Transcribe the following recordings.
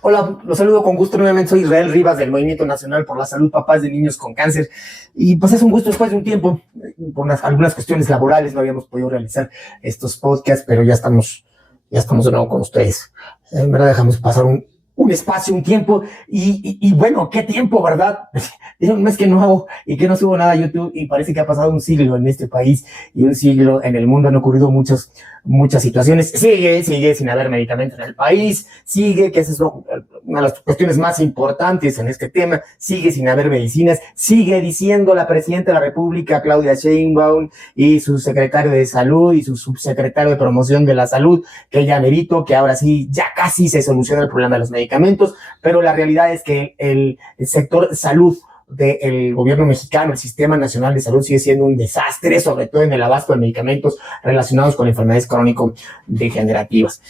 Hola, los saludo con gusto nuevamente. Soy Israel Rivas del Movimiento Nacional por la Salud Papás de Niños con Cáncer. Y pues es un gusto después de un tiempo. Por algunas cuestiones laborales no habíamos podido realizar estos podcasts, pero ya estamos de nuevo con ustedes. En verdad dejamos pasar un espacio, un tiempo, y bueno, qué tiempo, ¿verdad? Tiene un mes que no hago y que no subo nada a YouTube, y parece que ha pasado un siglo en este país y un siglo en el mundo. Han ocurrido muchas situaciones. Sigue sin haber medicamentos en el país, que esa es una de las cuestiones más importantes en este tema. Sigue sin haber medicinas, sigue diciendo la presidenta de la República, Claudia Sheinbaum, y su secretario de Salud y su subsecretario de Promoción de la Salud, que ya merito, que ahora sí, ya casi se soluciona el problema de los medicamentos, pero la realidad es que el sector salud del gobierno mexicano, el Sistema Nacional de Salud, sigue siendo un desastre, sobre todo en el abasto de medicamentos relacionados con enfermedades crónico-degenerativas.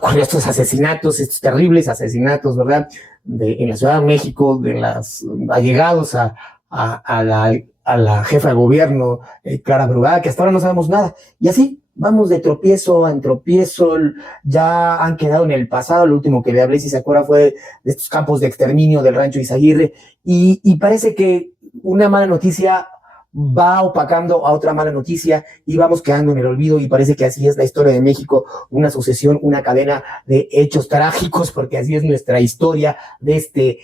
Con estos asesinatos, estos terribles asesinatos, ¿verdad? En la Ciudad de México, de los allegados a la jefa de gobierno, Clara Brugada, que hasta ahora no sabemos nada. Y así vamos de tropiezo en tropiezo. Ya han quedado en el pasado. Lo último que le hablé, si se acuerda, fue de estos campos de exterminio del Rancho Izaguirre, y parece que una mala noticia va opacando a otra mala noticia y vamos quedando en el olvido, y parece que así es la historia de México, una sucesión, una cadena de hechos trágicos, porque así es nuestra historia de este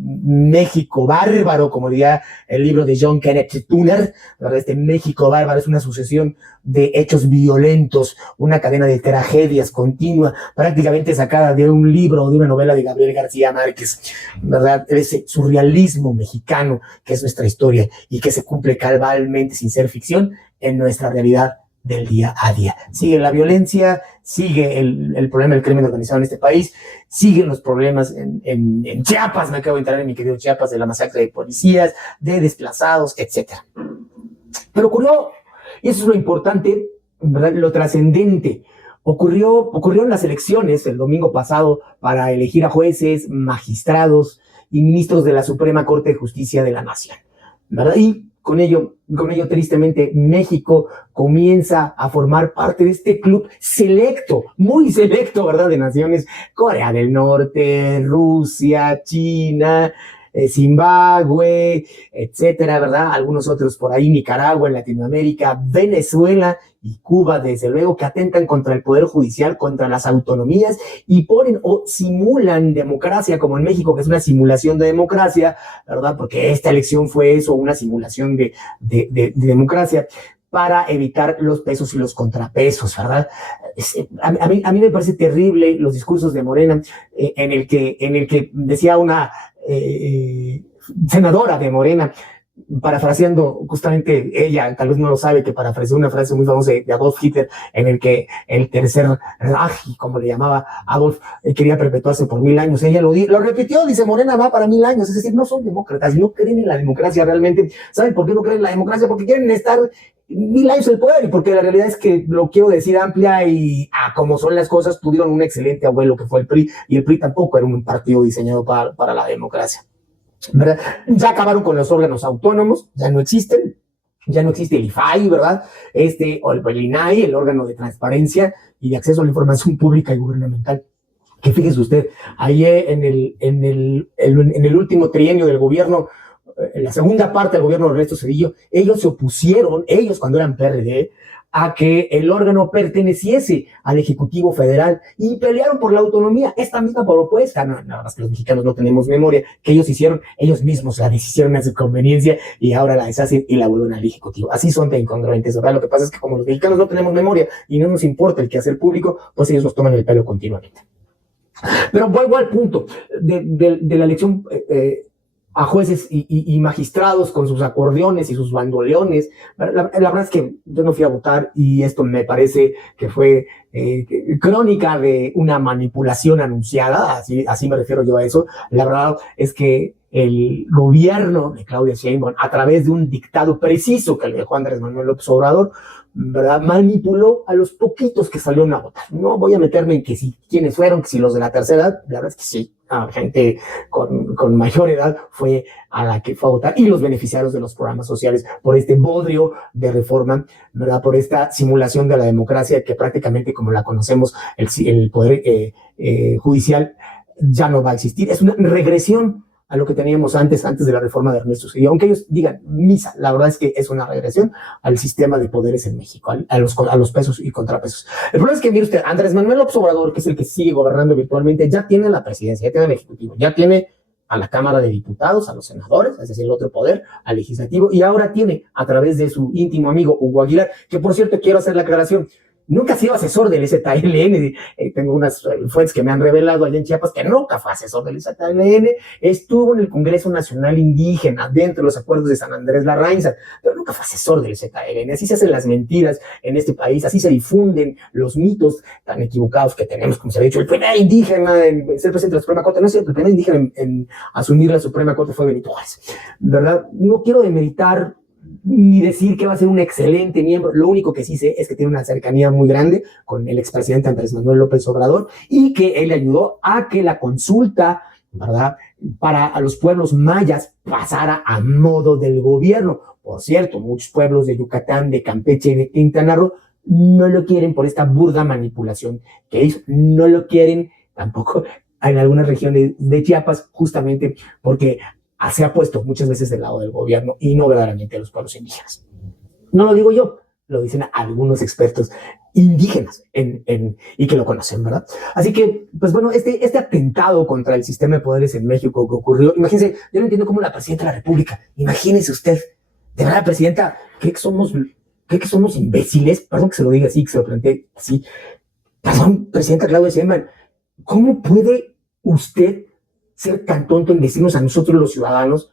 México bárbaro, como diría el libro de John Kenneth Turner, ¿verdad? Este México bárbaro es una sucesión de hechos violentos, una cadena de tragedias continua, prácticamente sacada de un libro o de una novela de Gabriel García Márquez, ¿verdad? Ese surrealismo mexicano que es nuestra historia y que se cumple cabalmente, sin ser ficción, en nuestra realidad del día a día. Sigue la violencia, sigue el problema del crimen organizado en este país, siguen los problemas en Chiapas. Me acabo de entrar en mi querido Chiapas, de la masacre de policías, de desplazados, etc. Pero ocurrió, y eso es lo importante, ¿verdad? Lo trascendente. Ocurrieron las elecciones el domingo pasado para elegir a jueces, magistrados y ministros de la Suprema Corte de Justicia de la Nación, ¿verdad? Y con ello, tristemente, México comienza a formar parte de este club selecto, muy selecto, ¿verdad? De naciones: Corea del Norte, Rusia, China, Zimbabue, etcétera, ¿verdad? Algunos otros por ahí, Nicaragua en Latinoamérica, Venezuela y Cuba, desde luego, que atentan contra el poder judicial, contra las autonomías, y ponen o simulan democracia, como en México, que es una simulación de democracia, ¿verdad? Porque esta elección fue eso, una simulación de democracia, para evitar los pesos y los contrapesos, ¿verdad? A mí me parece terrible los discursos de Morena, en el que decía una senadora de Morena, parafraseando justamente, ella tal vez no lo sabe, que parafraseó una frase muy famosa de Adolf Hitler, en el que el tercer Reich, como le llamaba Adolf, quería perpetuarse por 1000 años. Ella lo repitió, dice: Morena va para 1000 años. Es decir, no son demócratas, no creen en la democracia realmente. ¿Saben por qué no creen en la democracia? Porque quieren estar 1000 años en el poder, y porque la realidad es que, lo quiero decir amplia y como son las cosas, tuvieron un excelente abuelo que fue el PRI, y el PRI tampoco era un partido diseñado para la democracia, ¿verdad? Ya acabaron con los órganos autónomos, ya no existen. Ya no existe el IFAI, ¿verdad? O el INAI, el órgano de transparencia y de acceso a la información pública y gubernamental. Que fíjese usted, ahí en el último trienio del gobierno, en la segunda parte del gobierno de Ernesto Zedillo, ellos se opusieron, cuando eran PRD, a que el órgano perteneciese al Ejecutivo Federal, y pelearon por la autonomía. Esta misma propuesta, nada más que los mexicanos no tenemos memoria, que ellos hicieron, ellos mismos la deshicieron a su conveniencia, y ahora la deshacen y la vuelven al Ejecutivo. Así son de incongruentes, ¿verdad? Lo que pasa es que, como los mexicanos no tenemos memoria y no nos importa el quehacer público, pues ellos nos toman el pelo continuamente. Pero vuelvo al punto de la elección a jueces y magistrados, con sus acordeones y sus bandoleones. La verdad es que yo no fui a votar, y esto me parece que fue crónica de una manipulación anunciada, así me refiero yo a eso. La verdad es que el gobierno de Claudia Sheinbaum, a través de un dictado preciso que le dejó Andrés Manuel López Obrador, ¿verdad? Manipuló a los poquitos que salieron a votar. No voy a meterme en que si quiénes fueron, que si los de la tercera edad, la verdad es que sí, a gente con mayor edad fue a la que fue a votar, y los beneficiarios de los programas sociales por este bodrio de reforma, ¿verdad? Por esta simulación de la democracia que prácticamente como la conocemos, el poder judicial ya no va a existir. Es una regresión a lo que teníamos antes de la reforma de Ernesto Zedillo. Aunque ellos digan misa, la verdad es que es una regresión al sistema de poderes en México, a los pesos y contrapesos. El problema es que, mire usted, Andrés Manuel López Obrador, que es el que sigue gobernando virtualmente, ya tiene la presidencia, ya tiene el Ejecutivo, ya tiene a la Cámara de Diputados, a los senadores, es decir, el otro poder, al legislativo, y ahora tiene a través de su íntimo amigo Hugo Aguilar, que por cierto quiero hacer la aclaración, nunca ha sido asesor del ZLN. Tengo unas fuentes que me han revelado allá en Chiapas que nunca fue asesor del ZLN. Estuvo en el Congreso Nacional Indígena, dentro de los acuerdos de San Andrés Larraínza, pero nunca fue asesor del ZLN. Así se hacen las mentiras en este país, así se difunden los mitos tan equivocados que tenemos, como se ha dicho, el primer indígena en ser presidente de la Suprema Corte. No es cierto, el primer indígena en asumir la Suprema Corte fue Benito Juárez, ¿verdad? No quiero demeritar ni decir que va a ser un excelente miembro. Lo único que sí sé es que tiene una cercanía muy grande con el expresidente Andrés Manuel López Obrador, y que él le ayudó a que la consulta, ¿verdad?, para a los pueblos mayas pasara a modo del gobierno. Por cierto, muchos pueblos de Yucatán, de Campeche y de Quintana Roo no lo quieren por esta burda manipulación que hizo. No lo quieren tampoco en algunas regiones de Chiapas, justamente porque se ha puesto muchas veces del lado del gobierno y no verdaderamente de los pueblos indígenas. No lo digo yo, lo dicen algunos expertos indígenas y que lo conocen, ¿verdad? Así que, pues bueno, este atentado contra el sistema de poderes en México que ocurrió, imagínense, yo no entiendo cómo la presidenta de la República, imagínense usted, de verdad, presidenta, ¿cree que somos imbéciles? Perdón que se lo diga así, que se lo plantee así. Perdón, presidenta Claudia Sheinbaum, ¿cómo puede usted ser tan tonto en decirnos a nosotros los ciudadanos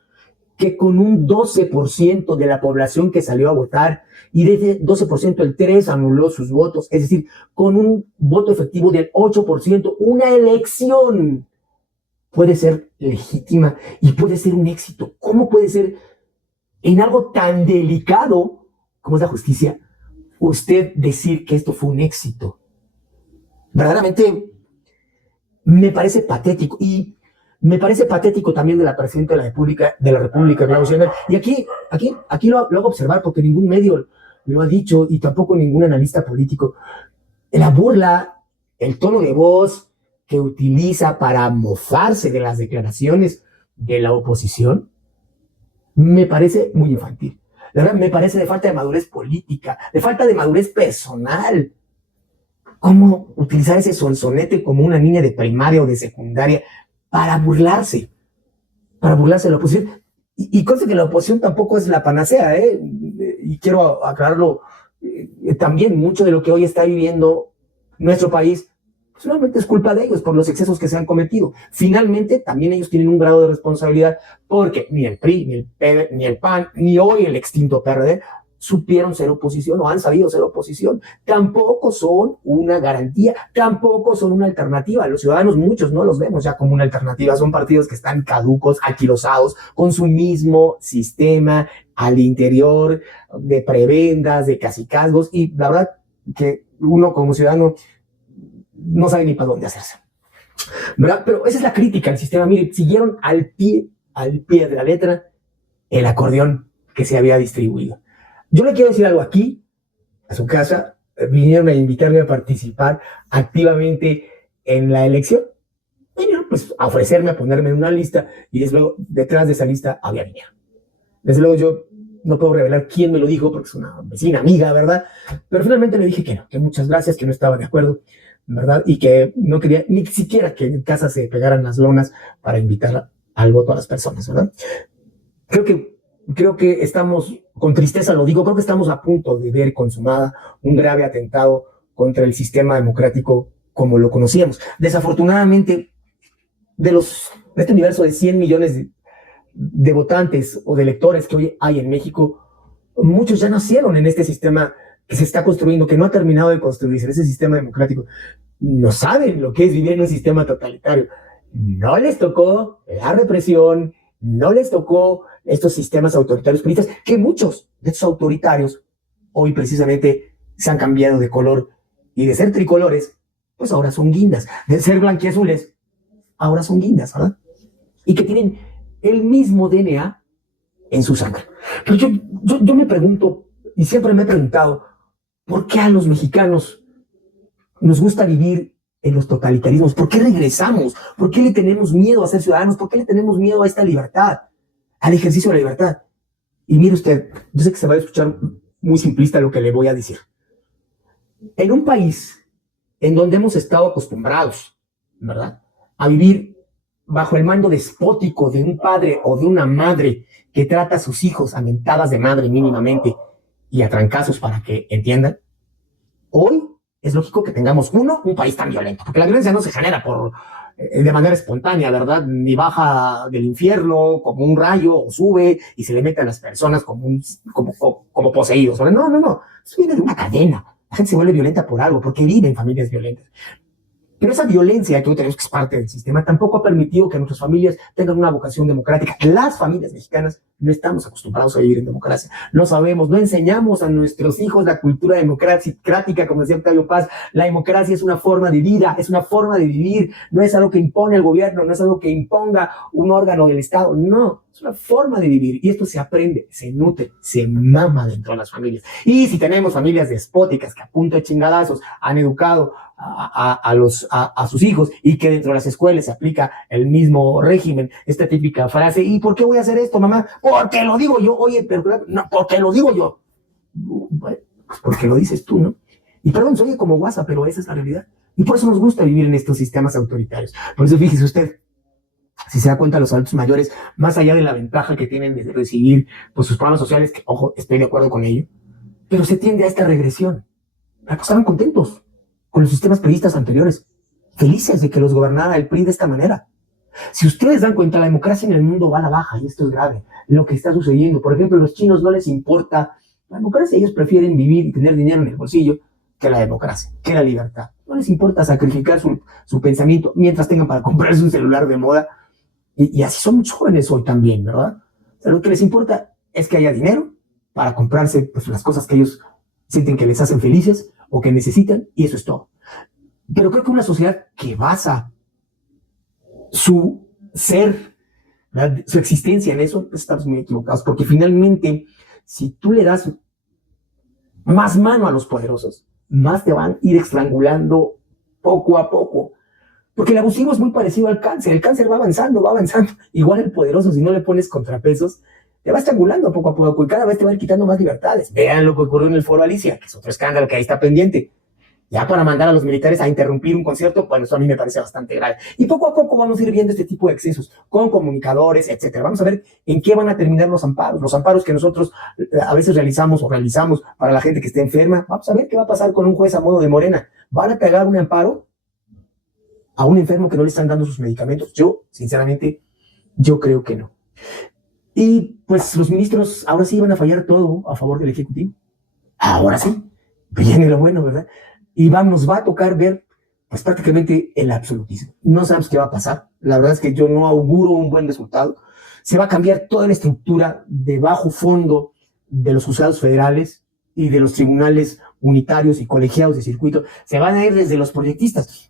que con un 12% de la población que salió a votar, y de ese 12% el 3% anuló sus votos, es decir, con un voto efectivo del 8%, una elección puede ser legítima y puede ser un éxito? ¿Cómo puede ser en algo tan delicado como es la justicia usted decir que esto fue un éxito? Verdaderamente me parece patético, y me parece patético también de la presidenta de la República, Claudia Sheinbaum. Y aquí lo hago observar porque ningún medio lo ha dicho, y tampoco ningún analista político. La burla, el tono de voz que utiliza para mofarse de las declaraciones de la oposición, me parece muy infantil. La verdad, me parece de falta de madurez política, de falta de madurez personal. ¿Cómo utilizar ese sonsonete como una niña de primaria o de secundaria para burlarse de la oposición? Y conste que la oposición tampoco es la panacea, y quiero aclararlo, también mucho de lo que hoy está viviendo nuestro país, pues realmente es culpa de ellos por los excesos que se han cometido. Finalmente, también ellos tienen un grado de responsabilidad, porque ni el PRI, ni el PD, ni el PAN, ni hoy el extinto PRD supieron ser oposición o han sabido ser oposición. Tampoco son una garantía, tampoco son una alternativa. Los ciudadanos, muchos no los vemos ya como una alternativa. Son partidos que están caducos, anquilosados, con su mismo sistema al interior de prebendas, de cacicazgos, y la verdad que uno como ciudadano no sabe ni para dónde hacerse, ¿verdad? Pero esa es la crítica al sistema. Mire, siguieron al pie de la letra el acordeón que se había distribuido. Yo le quiero decir algo aquí, a su casa, vinieron a invitarme a participar activamente en la elección. Vinieron pues a ofrecerme, a ponerme en una lista, y desde luego detrás de esa lista había dinero. Desde luego yo no puedo revelar quién me lo dijo porque es una vecina amiga, ¿verdad? Pero finalmente le dije que no, que muchas gracias, que no estaba de acuerdo, ¿verdad? Y que no quería ni siquiera que en casa se pegaran las lonas para invitar al voto a las personas, ¿verdad? Creo que estamos, con tristeza lo digo, creo que estamos a punto de ver consumada un grave atentado contra el sistema democrático como lo conocíamos. Desafortunadamente, de este universo de 100 millones de votantes o de electores que hoy hay en México, muchos ya nacieron en este sistema que se está construyendo, que no ha terminado de construirse, ese sistema democrático. No saben lo que es vivir en un sistema totalitario. No les tocó la represión, no les tocó estos sistemas autoritarios politas, que muchos de estos autoritarios hoy precisamente se han cambiado de color y de ser tricolores, pues ahora son guindas. De ser blanquiazules, ahora son guindas, ¿verdad? Y que tienen el mismo DNA en su sangre. Pero yo me pregunto, y siempre me he preguntado, ¿por qué a los mexicanos nos gusta vivir en los totalitarismos? ¿Por qué regresamos? ¿Por qué le tenemos miedo a ser ciudadanos? ¿Por qué le tenemos miedo a esta libertad? Al ejercicio de la libertad. Y mire usted, yo sé que se va a escuchar muy simplista lo que le voy a decir. En un país en donde hemos estado acostumbrados, ¿verdad?, a vivir bajo el mando despótico de un padre o de una madre que trata a sus hijos a mentadas de madre mínimamente y a trancazos para que entiendan, hoy es lógico que tengamos, un país tan violento, porque la violencia no se genera de manera espontánea, ¿verdad? Ni baja del infierno como un rayo o sube y se le mete a las personas como poseídos. No. Eso viene de una cadena. La gente se vuelve violenta por algo, porque vive en familias violentas. Pero esa violencia que hoy tenemos, que es parte del sistema, tampoco ha permitido que nuestras familias tengan una vocación democrática. Las familias mexicanas no estamos acostumbrados a vivir en democracia. No sabemos, no enseñamos a nuestros hijos la cultura democrática, como decía Octavio Paz. La democracia es una forma de vida, es una forma de vivir. No es algo que impone el gobierno, no es algo que imponga un órgano del Estado. No, es una forma de vivir. Y esto se aprende, se nutre, se mama dentro de las familias. Y si tenemos familias despóticas que a punto de chingadazos han educado a sus hijos, y que dentro de las escuelas se aplica el mismo régimen, esta típica frase: ¿y por qué voy a hacer esto, mamá? Porque lo digo yo. Oye, pero no, porque lo digo yo. Bueno, pues porque lo dices tú, ¿no? Y perdón, se oye como guasa, pero esa es la realidad. Y por eso nos gusta vivir en estos sistemas autoritarios. Por eso fíjese usted, si se da cuenta, los adultos mayores, más allá de la ventaja que tienen de recibir pues sus programas sociales, que, ojo, estoy de acuerdo con ello, pero se tiende a esta regresión. Estaban contentos con los sistemas priistas anteriores, felices de que los gobernara el PRI de esta manera. Si ustedes dan cuenta, la democracia en el mundo va a la baja, y esto es grave, lo que está sucediendo. Por ejemplo, a los chinos no les importa la democracia, ellos prefieren vivir y tener dinero en el bolsillo que la democracia, que la libertad. No les importa sacrificar su pensamiento mientras tengan para comprarse un celular de moda, y así son muchos jóvenes hoy también, ¿verdad? O sea, lo que les importa es que haya dinero para comprarse pues, las cosas que ellos sienten que les hacen felices o que necesitan, y eso es todo. Pero creo que una sociedad que basa su ser, ¿verdad?, su existencia en eso, pues estamos muy equivocados, porque finalmente, si tú le das más mano a los poderosos, más te van a ir estrangulando poco a poco. Porque el abusivo es muy parecido al cáncer. El cáncer va avanzando. Igual el poderoso, si no le pones contrapesos, te va estrangulando poco a poco y cada vez te va a ir quitando más libertades. Vean lo que ocurrió en el Foro Alicia, que es otro escándalo que ahí está pendiente. Ya para mandar a los militares a interrumpir un concierto, bueno, eso a mí me parece bastante grave. Y poco a poco vamos a ir viendo este tipo de excesos con comunicadores, etcétera. Vamos a ver en qué van a terminar los amparos que nosotros a veces realizamos para la gente que esté enferma. Vamos a ver qué va a pasar con un juez a modo de Morena. ¿Van a pegar un amparo a un enfermo que no le están dando sus medicamentos? Yo, sinceramente, yo creo que no. Y pues los ministros ahora sí van a fallar todo a favor del Ejecutivo. Ahora sí, viene lo bueno, ¿verdad? Y nos va a tocar ver pues prácticamente el absolutismo. No sabemos qué va a pasar. La verdad es que yo no auguro un buen resultado. Se va a cambiar toda la estructura de bajo fondo de los juzgados federales y de los tribunales unitarios y colegiados de circuito. Se van a ir desde los proyectistas.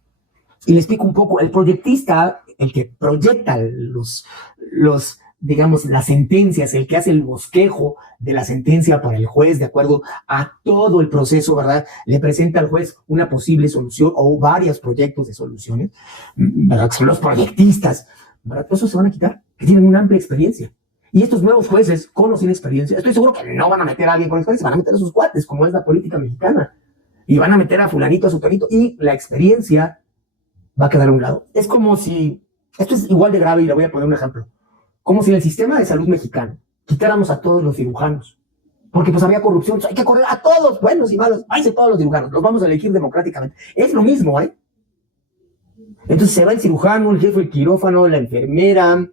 Y les explico un poco. El proyectista, el que proyecta digamos, las sentencias, el que hace el bosquejo de la sentencia para el juez, de acuerdo a todo el proceso, ¿verdad? Le presenta al juez una posible solución o varios proyectos de soluciones, ¿verdad? Que son los proyectistas, ¿verdad? Todos esos se van a quitar, que tienen una amplia experiencia. Y estos nuevos jueces, con o sin experiencia, estoy seguro que no van a meter a alguien con experiencia, van a meter a sus cuates, como es la política mexicana. Y van a meter a fulanito, a sutanito, y la experiencia va a quedar a un lado. Es como si, esto es igual de grave, y le voy a poner un ejemplo. Como si en el sistema de salud mexicano quitáramos a todos los cirujanos, porque pues había corrupción, hay que correr a todos, buenos y malos, váyanse todos los cirujanos, los vamos a elegir democráticamente. Es lo mismo, ¿eh? Entonces se va el cirujano, el jefe del quirófano, la enfermera,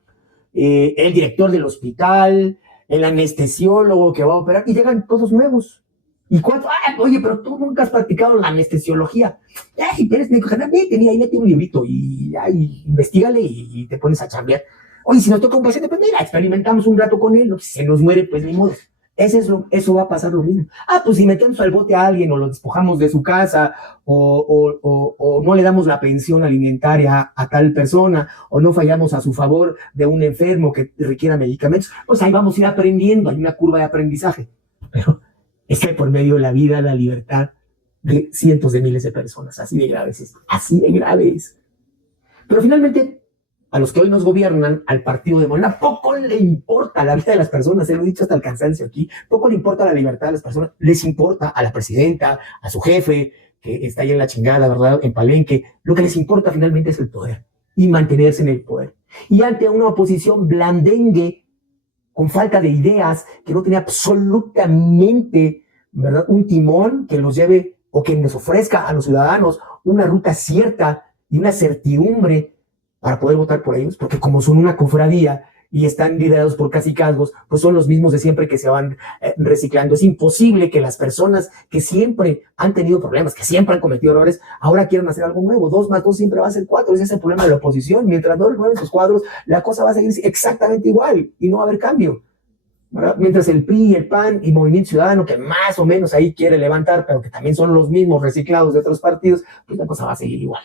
el director del hospital, el anestesiólogo que va a operar, y llegan todos nuevos. ¿Y cuánto? Oye, pero tú nunca has practicado la anestesiología. Eres médico general, ahí mete un librito y investígale y te pones a chambear. Oye, si nos toca un paciente, pues mira, experimentamos un rato con él, ¿no? Si se nos muere, pues ni modo. Eso va a pasar lo mismo. Pues si metemos al bote a alguien o lo despojamos de su casa o no le damos la pensión alimentaria a tal persona o no fallamos a su favor de un enfermo que requiera medicamentos, pues ahí vamos a ir aprendiendo, hay una curva de aprendizaje. Pero es que por medio de la vida, la libertad de cientos de miles de personas, así de graves es, así de graves. Pero finalmente, a los que hoy nos gobiernan, al partido de Morena, poco le importa la vida de las personas, lo he dicho hasta el cansancio aquí, poco le importa la libertad de las personas, les importa a la presidenta, a su jefe, que está ahí en la chingada, ¿verdad?, en Palenque, lo que les importa finalmente es el poder y mantenerse en el poder. Y ante una oposición blandengue, con falta de ideas, que no tenía absolutamente, ¿verdad?, un timón que los lleve o que les ofrezca a los ciudadanos una ruta cierta y una certidumbre para poder votar por ellos, porque como son una cofradía y están liderados por cacicazgos, pues son los mismos de siempre que se van reciclando. Es imposible que las personas que siempre han tenido problemas, que siempre han cometido errores, ahora quieran hacer algo nuevo. 2 más 2 siempre va a ser 4. Ese es el problema de la oposición. Mientras no renueven sus cuadros, la cosa va a seguir exactamente igual y no va a haber cambio, ¿verdad? Mientras el PRI, el PAN y Movimiento Ciudadano, que más o menos ahí quiere levantar, pero que también son los mismos reciclados de otros partidos, pues la cosa va a seguir igual.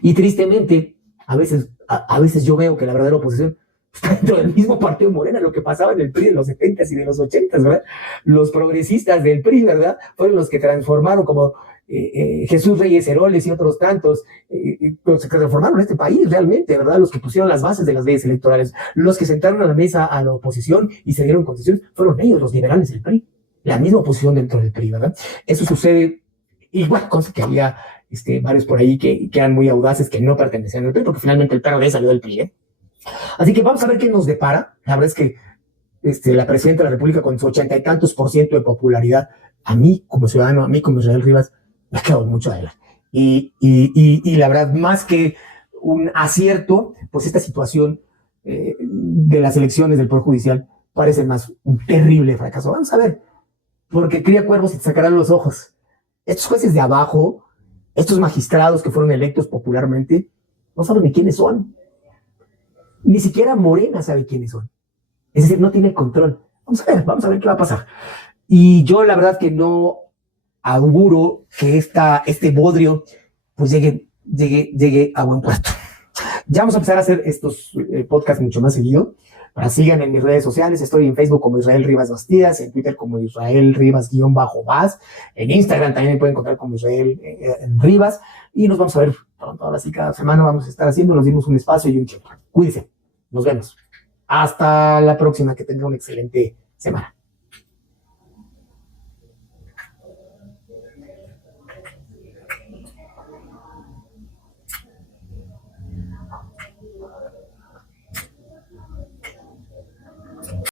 Y tristemente, a veces yo veo que la verdadera oposición está dentro del mismo partido Morena, lo que pasaba en el PRI de los 70s y de los 80s, ¿verdad? Los progresistas del PRI, ¿verdad?, fueron los que transformaron, como Jesús Reyes Heroles y otros tantos, los que transformaron este país realmente, ¿verdad? Los que pusieron las bases de las leyes electorales, los que sentaron a la mesa a la oposición y se dieron concesiones, fueron ellos, los liberales del PRI, la misma oposición dentro del PRI, ¿verdad? Eso sucede igual, cosa que había varios por ahí que eran muy audaces, que no pertenecían al PRI, porque finalmente el PRD salió del PRI, ¿eh? Así que vamos a ver qué nos depara. La verdad es que la presidenta de la República, con su 80 y tantos % de popularidad, a mí como ciudadano, a mí como Israel Rivas, me ha quedado mucho de él. Y la verdad, más que un acierto, pues esta situación de las elecciones del Poder Judicial parece más un terrible fracaso. Vamos a ver, porque cría cuervos y te sacarán los ojos. Estos jueces de abajo, estos magistrados que fueron electos popularmente, no saben ni quiénes son. Ni siquiera Morena sabe quiénes son. Es decir, no tiene control. Vamos a ver qué va a pasar. Y yo la verdad que no auguro que este bodrio pues llegue a buen puerto. Ya vamos a empezar a hacer estos podcasts mucho más seguido. Sigan en mis redes sociales. Estoy en Facebook como Israel Rivas Bastidas, en Twitter como Israel Rivas_Bas, en Instagram también me pueden encontrar como Israel Rivas, y nos vamos a ver pronto. Ahora sí, cada semana vamos a estar haciendo, nos dimos un espacio y un tiempo. Cuídense, nos vemos. Hasta la próxima, que tengan una excelente semana.